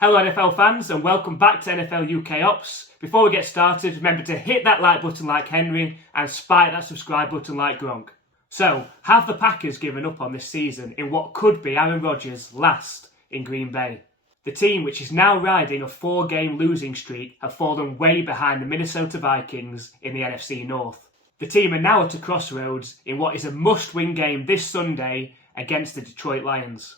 Hello NFL fans and welcome back to NFL UK Ops. Before we get started, remember to hit that like button like Henry and spike that subscribe button like Gronk. So, have the Packers given up on this season in what could be Aaron Rodgers' last in Green Bay? The team, which is now riding a 4-game losing streak, have fallen way behind the Minnesota Vikings in the NFC North. The team are now at a crossroads in what is a must-win game this Sunday against the Detroit Lions.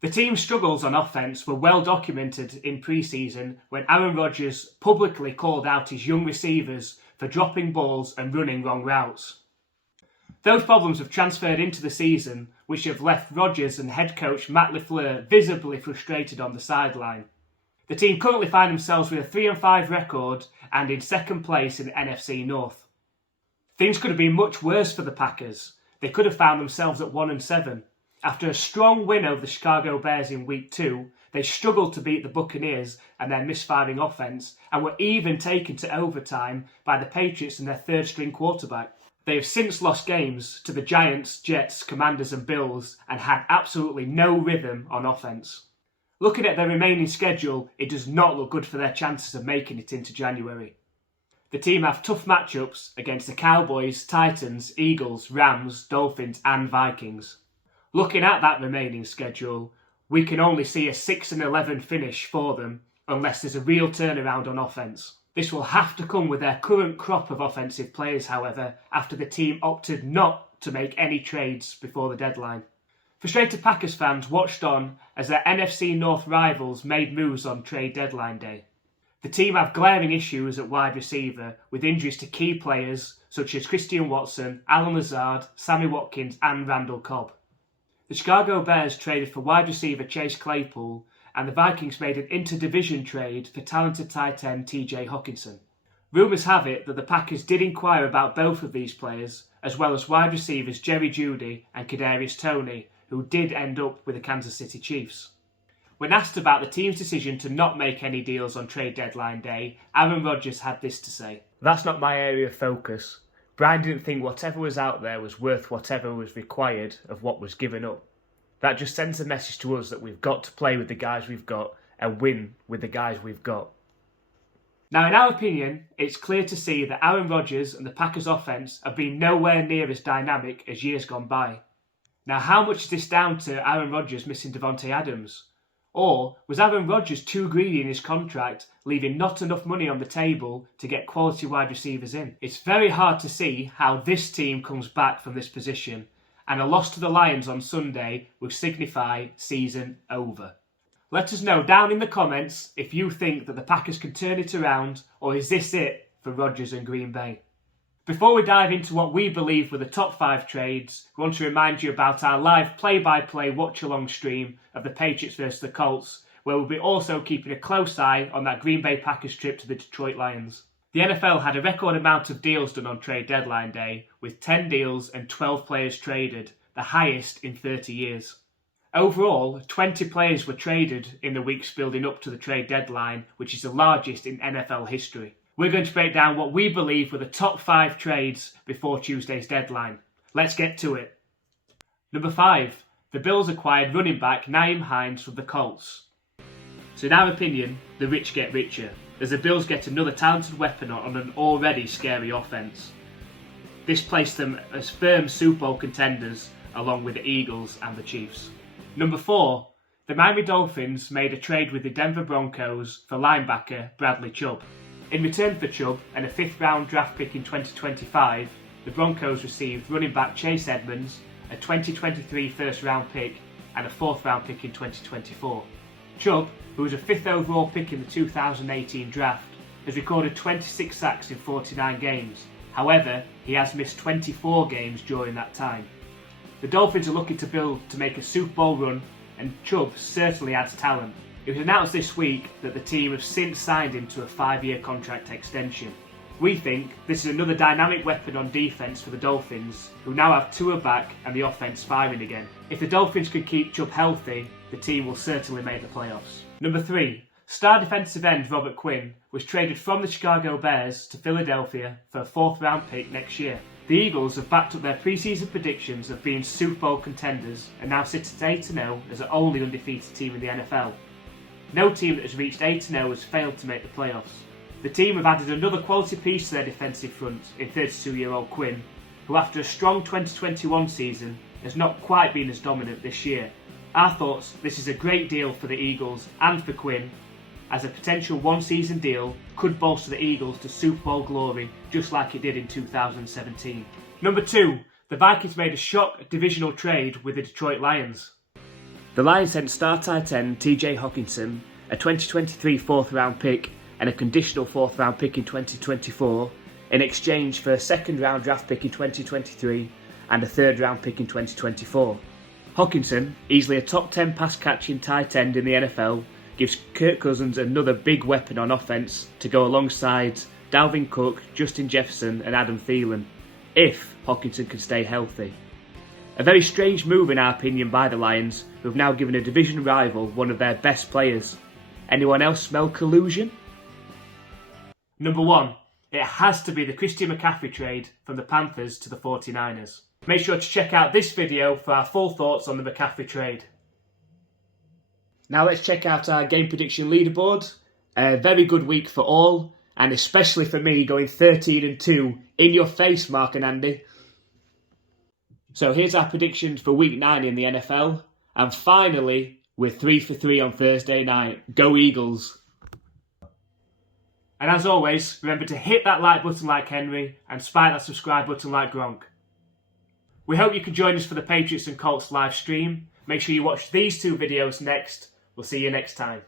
The team's struggles on offense were well documented in pre-season when Aaron Rodgers publicly called out his young receivers for dropping balls and running wrong routes. Those problems have transferred into the season, which have left Rodgers and head coach Matt LaFleur visibly frustrated on the sideline. The team currently find themselves with a 3-5 record and in second place in the NFC North. Things could have been much worse for the Packers. They could have found themselves at 1-7. After a strong win over the Chicago Bears in Week 2, they struggled to beat the Buccaneers and their misfiring offense and were even taken to overtime by the Patriots and their third-string quarterback. They have since lost games to the Giants, Jets, Commanders and Bills and had absolutely no rhythm on offense. Looking at their remaining schedule, it does not look good for their chances of making it into January. The team have tough matchups against the Cowboys, Titans, Eagles, Rams, Dolphins and Vikings. Looking at that remaining schedule, we can only see a 6-11 finish for them unless there's a real turnaround on offense. This will have to come with their current crop of offensive players, however, after the team opted not to make any trades before the deadline. Frustrated Packers fans watched on as their NFC North rivals made moves on trade deadline day. The team have glaring issues at wide receiver with injuries to key players such as Christian Watson, Alan Lazard, Sammy Watkins and Randall Cobb. The Chicago Bears traded for wide receiver Chase Claypool and the Vikings made an inter-division trade for talented tight end TJ Hockenson. Rumours have it that the Packers did inquire about both of these players, as well as wide receivers Jerry Jeudy and Kadarius Toney, who did end up with the Kansas City Chiefs. When asked about the team's decision to not make any deals on trade deadline day, Aaron Rodgers had this to say: "That's not my area of focus. Brian didn't think whatever was out there was worth whatever was required of what was given up. That just sends a message to us that we've got to play with the guys we've got and win with the guys we've got." Now, in our opinion, it's clear to see that Aaron Rodgers and the Packers offense have been nowhere near as dynamic as years gone by. Now, how much is this down to Aaron Rodgers missing Davante Adams? Or was Aaron Rodgers too greedy in his contract, leaving not enough money on the table to get quality wide receivers in? It's very hard to see how this team comes back from this position, and a loss to the Lions on Sunday will signify season over. Let us know down in the comments if you think that the Packers can turn it around, or is this it for Rodgers and Green Bay? Before we dive into what we believe were the top 5 trades, we want to remind you about our live play-by-play watch-along stream of the Patriots vs the Colts, where we'll be also keeping a close eye on that Green Bay Packers trip to the Detroit Lions. The NFL had a record amount of deals done on trade deadline day, with 10 deals and 12 players traded, the highest in 30 years. Overall, 20 players were traded in the weeks building up to the trade deadline, which is the largest in NFL history. We're going to break down what we believe were the top 5 trades before Tuesday's deadline. Let's get to it. Number 5. The Bills acquired running back Nyheim Hines from the Colts. So in our opinion, the rich get richer, as the Bills get another talented weapon on an already scary offense. This placed them as firm Super Bowl contenders along with the Eagles and the Chiefs. Number 4. The Miami Dolphins made a trade with the Denver Broncos for linebacker Bradley Chubb. In return for Chubb and a 5th round draft pick in 2025, the Broncos received running back Chase Edmonds, a 2023 first round pick and a 4th round pick in 2024. Chubb, who was a 5th overall pick in the 2018 draft, has recorded 26 sacks in 49 games. However, he has missed 24 games during that time. The Dolphins are looking to build to make a Super Bowl run, and Chubb certainly adds talent. It was announced this week that the team have since signed him to a 5-year contract extension. We think this is another dynamic weapon on defence for the Dolphins, who now have Tua back and the offence firing again. If the Dolphins could keep Chubb healthy, the team will certainly make the playoffs. Number 3. Star defensive end Robert Quinn was traded from the Chicago Bears to Philadelphia for a 4th round pick next year. The Eagles have backed up their pre-season predictions of being Super Bowl contenders and now sit at 8-0 as the only undefeated team in the NFL. No team that has reached 8-0 has failed to make the playoffs. The team have added another quality piece to their defensive front in 32-year-old Quinn, who after a strong 2021 season has not quite been as dominant this year. Our thoughts, this is a great deal for the Eagles and for Quinn, as a potential one-season deal could bolster the Eagles to Super Bowl glory just like it did in 2017. Number 2, the Vikings made a shock divisional trade with the Detroit Lions. The Lions sent star tight end TJ Hockenson, a 2023 4th round pick and a conditional 4th round pick in 2024 in exchange for a 2nd round draft pick in 2023 and a 3rd round pick in 2024. Hockenson, easily a top 10 pass catching tight end in the NFL, gives Kirk Cousins another big weapon on offense to go alongside Dalvin Cook, Justin Jefferson and Adam Thielen, if Hockenson can stay healthy. A very strange move in our opinion by the Lions, who have now given a division rival one of their best players. Anyone else smell collusion? Number 1, it has to be the Christian McCaffrey trade from the Panthers to the 49ers. Make sure to check out this video for our full thoughts on the McCaffrey trade. Now let's check out our game prediction leaderboard. A very good week for all, and especially for me going 13-2 in your face, Mark and Andy. So here's our predictions for week 9 in the NFL, and finally we're 3 for 3 on Thursday night. Go Eagles! And as always, remember to hit that like button like Henry and spike that subscribe button like Gronk. We hope you can join us for the Patriots and Colts live stream. Make sure you watch these 2 videos next. We'll see you next time.